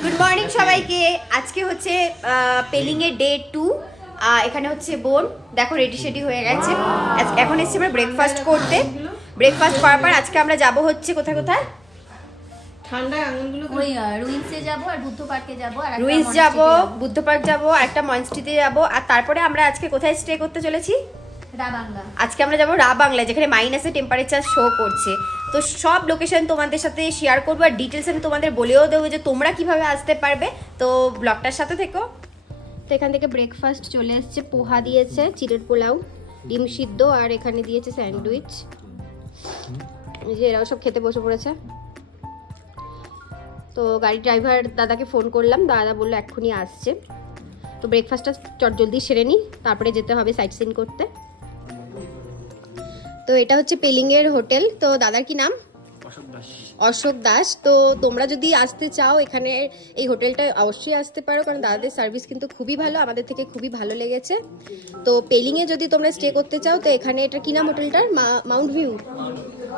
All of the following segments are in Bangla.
গুড মর্নিং সবাইকে। আজকে হচ্ছে পেলিং এর ডে 2। এখানে হচ্ছে বোন দেখো রেডি শেডি হয়ে গেছে। এখন এসেছি আমরা ব্রেকফাস্ট করতে। ব্রেকফাস্ট করার পর আজকে আমরা যাব হচ্ছে কোথায় কোথায় ঠান্ডা আঙুলগুলো ওই রুইন্সে যাব আর বুদ্ধ পার্কে যাব আর রুইন্স যাব, বুদ্ধ পার্ক যাব, আর একটা মনস্ট্রিতে যাব। আর তারপরে আমরা আজকে কোথায় স্টে করতে চলেছি? রাবাংলা। আজকে আমরা যাবো রাবাংলা, যেখানে মাইনাসে টেম্পারেচার শো করছে। তো সব লোকেশন তোমাদের সাথে শেয়ার করবো আর ডিটেলস আমি তোমাদের বলেও দেবো যে তোমরা কিভাবে আসতে পারবে। তো ব্লগটার সাথে থেকো। তো এখান থেকে ব্রেকফাস্ট চলে এসছে, পোহা দিয়েছে, চিড়ের পোলাও, ডিম সিদ্ধ, আর এখানে দিয়েছে স্যান্ডউইচ। এই যে এরাও সব খেতে বসে পড়েছে। তো গাড়ি ড্রাইভার দাদাকে ফোন করলাম, দাদা বললো এক্ষুনি আসছে। তো ব্রেকফাস্টটা চটজলদি সেরে নিই, তারপরে যেতে হবে সাইট সিন করতে। তো এটা হচ্ছে পেলিং এর হোটেল। তো দাদার কি নাম? অশোক দাস। তো তোমরা যদি আসতে চাও এখানে এই হোটেলটা অবশ্যই আসতে পারো, কারণ দাদাদের সার্ভিস কিন্তু খুবই ভালো, আমাদের থেকে খুবই ভালো লেগেছে। তো পেলিং এ যদি তোমরা স্টে করতে চাও তো এখানে এটা কি নাম হোটেলটার? মাউন্ট ভিউ,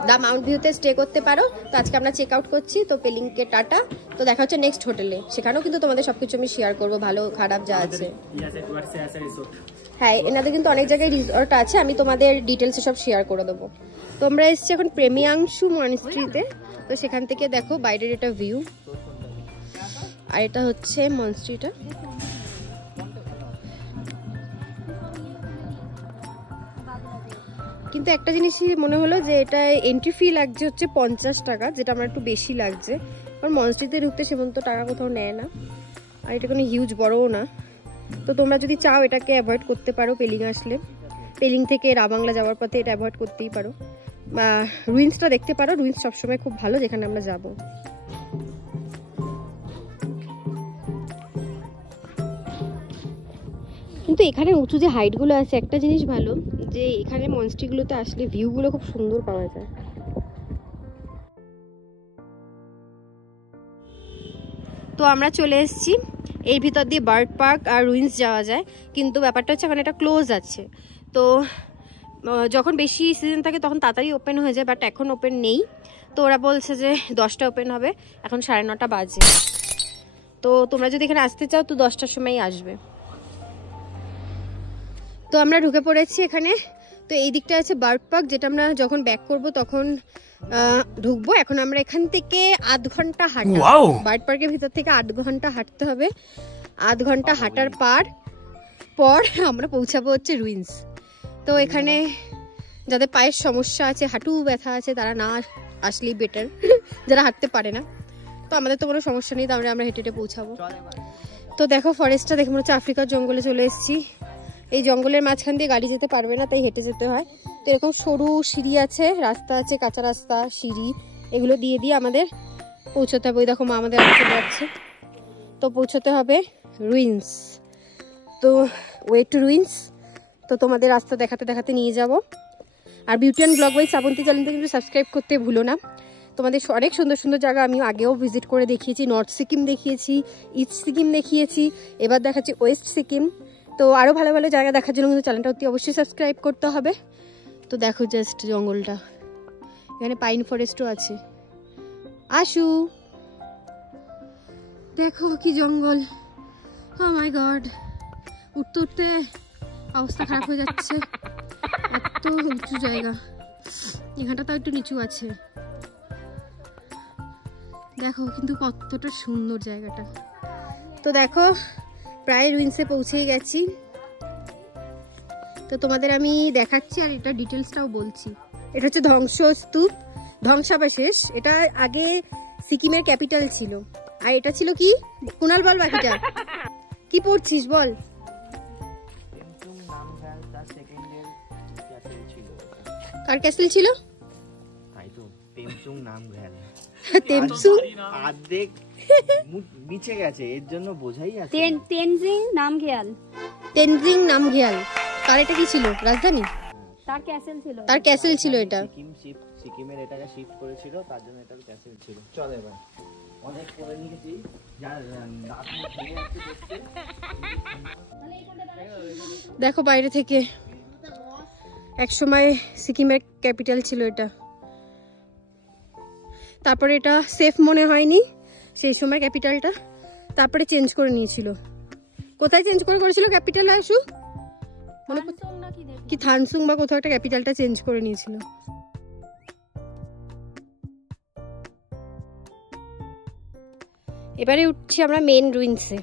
দা মাউন্ট ভিউতে স্টে করতে পারো। তো আজকে আমরা চেক আউট করছি। তো পেলিংকে টাটা। তো দেখা হচ্ছে নেক্সট হোটেলে, সেখানেও কিন্তু তোমাদের সবকিছু আমি শেয়ার করবো, ভালো খারাপ যা আছে। হ্যাঁ, এনাদের কিন্তু অনেক জায়গায় রিসর্ট আছে, আমি তোমাদের ডিটেলসে সব শেয়ার করে দেবো। তো আমরা এসেছি এখন প্রেমিয়াংশু মনস্ট্রিতে। তো সেখান থেকে দেখো বাইরের এটা ভিউ, আর এটা হচ্ছে মনস্ট্রিটা। কিন্তু একটা জিনিসই মনে হলো যে এটা এন্ট্রি ফি লাগছে হচ্ছে 50 টাকা, যেটা আমার একটু বেশি লাগছে, কারণ মনস্ট্রিতে ঢুকতে সেমন তো টাকা কোথাও নেয় না, আর এটা কোনো হিউজ বড়ও না। তো তোমরা যদি চাও এটাকে অ্যাভয়েড করতে পারো পেলিং আসলে। পেলিং থেকে রাবাংলা যাওয়ার পথে এটা অ্যাভয়েড করতেই পারো। রুইন্সটা দেখতে পারো, রুইন্স সবসময় খুব ভালো যেখানে আমরা যাব। কিন্তু এখানে উঁচু যে হাইটগুলো আছে, একটা জিনিস ভালো যে এখানে মনস্ট্রিগুলোতে আসলে ভিউগুলো খুব সুন্দর পাওয়া যায়। তো আমরা চলে এসেছি, এর ভিতর দিয়ে বার্ড পার্ক আর রুইন্স যাওয়া যায়, কিন্তু ব্যাপারটা হচ্ছে এখন এটা ক্লোজ আছে। তো যখন বেশি সিজন থাকে তখন তাড়াতাড়ি ওপেন হয়ে যায়, বাট এখন ওপেন নেই। তো ওরা বলছে যে 10টা ওপেন হবে, এখন 9:30 বাজে। তো তোমরা যদি এখানে আসতে চাও তো 10টার সময়ই আসবে। তো আমরা ঢুকে পড়েছি এখানে। তো এই দিকটা আছে বার্ড পার্ক, যেটা আমরা যখন ব্যাক করব তখন ঢুকবো। এখন আমরা এখান থেকে 8 ঘন্টা হাঁটা, বার্ড পার্কের ভিতর থেকে 8 ঘন্টা হাঁটতে হবে। 8 ঘন্টা হাঁটার পর আমরা পৌঁছাবো হচ্ছে রুইন্স। তো এখানে যাদের পায়ের সমস্যা আছে, হাঁটু ব্যথা আছে, তারা না আসলেই বেটার, যারা হাঁটতে পারে না। তো আমাদের তো কোনো সমস্যা নেই, তাহলে আমরা হেঁটে হেঁটে পৌঁছাবো। তো দেখো ফরেস্টটা দেখে মনে হচ্ছে আফ্রিকার জঙ্গলে চলে এসেছি। এই জঙ্গলের মাঝখান দিয়ে গাড়ি যেতে পারবে না, তাই হেঁটে যেতে হয়। তো এরকম সরু সিঁড়ি আছে, রাস্তা আছে, কাঁচা রাস্তা, সিঁড়ি, এগুলো দিয়ে দিয়ে আমাদের পৌঁছতে হবে। ওই দেখো মা আমাদের চলে যাচ্ছে। তো পৌঁছতে হবে রুইন্স। তো ওয়ে টু রুইন্স। তো তোমাদের রাস্তা দেখাতে দেখাতে নিয়ে যাব। আর beauty and blog by Srabanti চ্যানেলটা কিন্তু সাবস্ক্রাইব করতে ভুলো না। তোমাদের অনেক সুন্দর সুন্দর জায়গা আমি আগেও ভিজিট করে দেখিয়েছি। নর্থ সিকিম দেখিয়েছি, ইস্ট সিকিম দেখিয়েছি, এবার দেখাচ্ছি ওয়েস্ট সিকিম। তো আরও ভালো ভালো জায়গা দেখার জন্য কিন্তু চ্যানেলটা অতি অবশ্যই সাবস্ক্রাইব করতে হবে। তো দেখো জাস্ট জঙ্গলটা, এখানে পাইন ফরেস্টও আছে। আশু দেখো কি জঙ্গল, ও মাই গড, উঠতে উঠতে অবস্থা খারাপ হয়ে যাচ্ছে, এত উঁচু জায়গা। এখানটা তাও একটু নিচু আছে, দেখো কিন্তু কতটা সুন্দর জায়গাটা। তো দেখো প্রায় রুইন্সে পৌঁছেই গেছি। তো তোমাদের আমি দেখাচ্ছি আর এটা ডিটেলসটাও বলছি। এটা হচ্ছে ধ্বংসস্তূপ, ধ্বংসাবশেষ। এটা আগে সিকিমের ক্যাপিটাল ছিল। আর এটা ছিল কি, কুনাল বল বাকিটা কি পড়ছিস বল। কার ক্যাসেল ছিল? তেমসুং অর্ধেক নিচে গেছে, এর জন্য বোঝাই আছে। তেনজিং নামগিয়াল। তেনজিং নামগিয়াল। তার এটা কি ছিল? রাজধানী? তার ক্যাসেল ছিল। তার ক্যাসেল ছিল এটা। সিকিমের এটাকে শিফট করেছিল, তার জন্য এটার ক্যাসেল ছিল। চল এবার অনেক করে নিয়েছি। দেখো বাইরে থেকে, এক সময় সিকিমের ক্যাপিটাল ছিল এটা। তারপরে এটা সেফ মনে হয়নি সেই সময় ক্যাপিটালটা, তারপরে চেঞ্জ করে নিয়েছিল। কোথায় চেঞ্জ করেছিল? ক্যাপিটালে আসু মানে কি থানসুং বা কোথাও একটা ক্যাপিটালটা চেঞ্জ করে নিয়েছিল। এবারে উঠছি আমরা মেন রুইন্সে।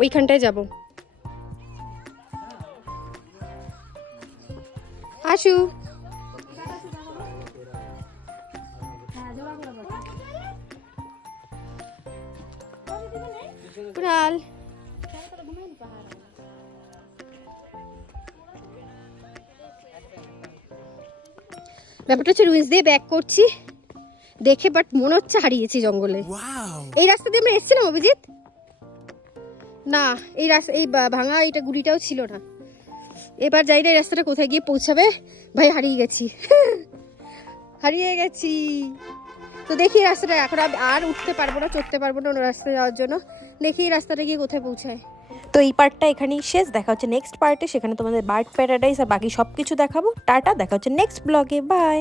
ওইখানটায় যাব। আসু কুনাল, ব্যাপারটা হচ্ছে রুইন্স দিয়ে ব্যাক করছি দেখে, বাট মনে হচ্ছে হারিয়েছি জঙ্গলে। এই রাস্তা দিয়ে আমরা এসেছিলাম অভিজিৎ? না, এই রাস্তা এই ভাঙা এইটা গুড়িটাও ছিল না। এবার যাই না এই রাস্তাটা কোথায় গিয়ে পৌঁছাবে। ভাই হারিয়ে গেছি হারিয়ে গেছি। তো দেখি রাস্তাটা এখন আর উঠতে পারবো না, চড়তে পারবো না অন্য রাস্তায় যাওয়ার জন্য। দেখি এই রাস্তাটা গিয়ে কোথায় পৌঁছায়। তো এই পার্টটা এখানেই শেষ। দেখা হচ্ছে নেক্সট পার্টে, সেখানে তোমাদের বার্ড প্যারাডাইস আর বাকি সব কিছু দেখাবো। টাটা, দেখা হচ্ছে নেক্সট ব্লগে, বাই।